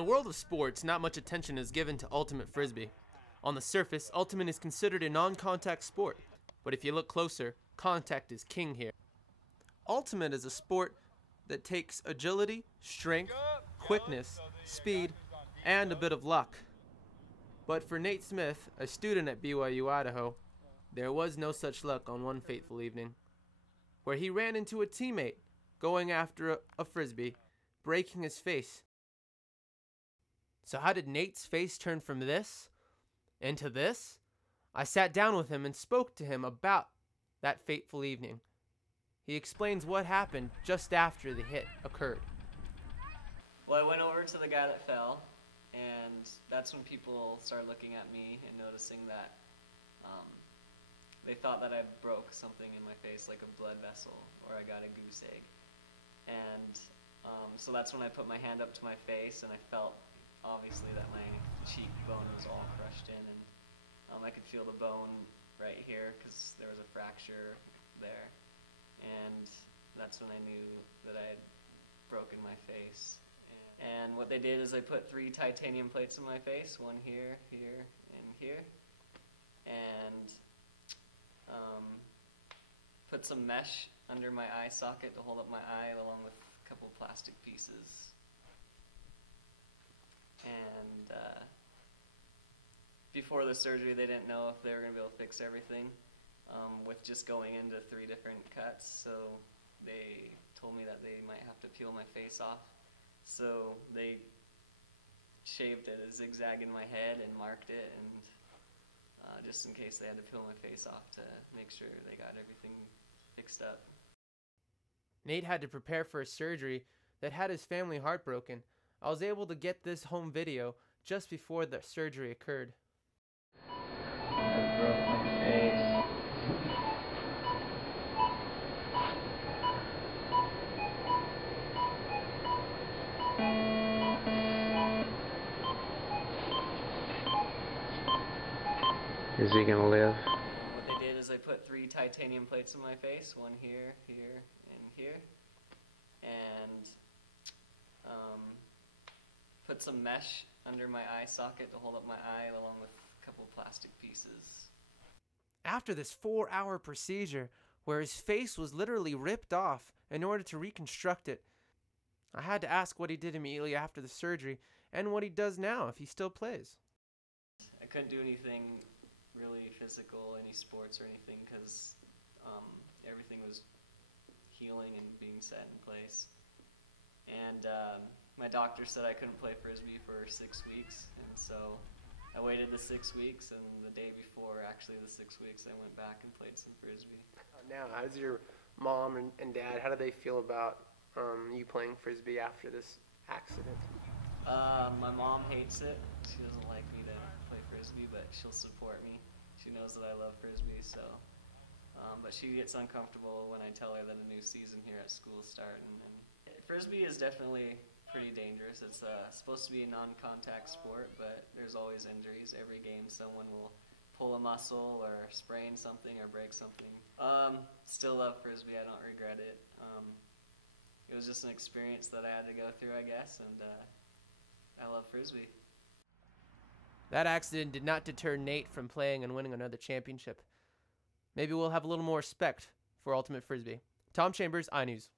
In the world of sports, not much attention is given to ultimate frisbee. On the surface, ultimate is considered a non-contact sport, but if you look closer, contact is king here. Ultimate is a sport that takes agility, strength, quickness, speed, and a bit of luck. But for Nate Smith, a student at BYU Idaho, there was no such luck on one fateful evening, where he ran into a teammate going after a frisbee, breaking his face. So how did Nate's face turn from this into this? I sat down with him and spoke to him about that fateful evening. He explains what happened just after the hit occurred. Well, I went over to the guy that fell, and that's when people started looking at me and noticing that they thought that I broke something in my face, like a blood vessel, or I got a goose egg. And so that's when I put my hand up to my face, and I felt, obviously, that my cheekbone was all crushed in, and I could feel the bone right here because there was a fracture there. And that's when I knew that I had broken my face. And what they did is they put 3 titanium plates in my face, one here, here, and here, and put some mesh under my eye socket to hold up my eye along with a couple plastic pieces. And before the surgery, they didn't know if they were going to be able to fix everything with just going into 3 different cuts, so they told me that they might have to peel my face off. So they shaved a zigzag in my head and marked it, and just in case they had to peel my face off to make sure they got everything fixed up. Nate had to prepare for a surgery that had his family heartbroken. I was able to get this home video just before the surgery occurred. I broke my face. Is he gonna live? What they did is they put 3 titanium plates in my face, one here, here, and here, and put some mesh under my eye socket to hold up my eye along with a couple plastic pieces. After this 4-hour procedure, where his face was literally ripped off in order to reconstruct it, I had to ask what he did immediately after the surgery and what he does now if he still plays. I couldn't do anything really physical, any sports or anything, because everything was healing and being set in place. And my doctor said I couldn't play frisbee for 6 weeks, and so I waited the 6 weeks, and the day before, actually the 6 weeks, I went back and played some frisbee. Now, how's your mom and dad, how do they feel about you playing frisbee after this accident? My mom hates it. She doesn't like me to play frisbee, but she'll support me. She knows that I love frisbee, so. But she gets uncomfortable when I tell her that a new season here at school is starting. And frisbee is definitely pretty dangerous. It's supposed to be a non-contact sport, but there's always injuries. Every game someone will pull a muscle or sprain something or break something. Still love frisbee. I don't regret it. It was just an experience that I had to go through, I guess, and I love frisbee. That accident did not deter Nate from playing and winning another championship. Maybe we'll have a little more respect for ultimate frisbee. Tom Chambers, iNews.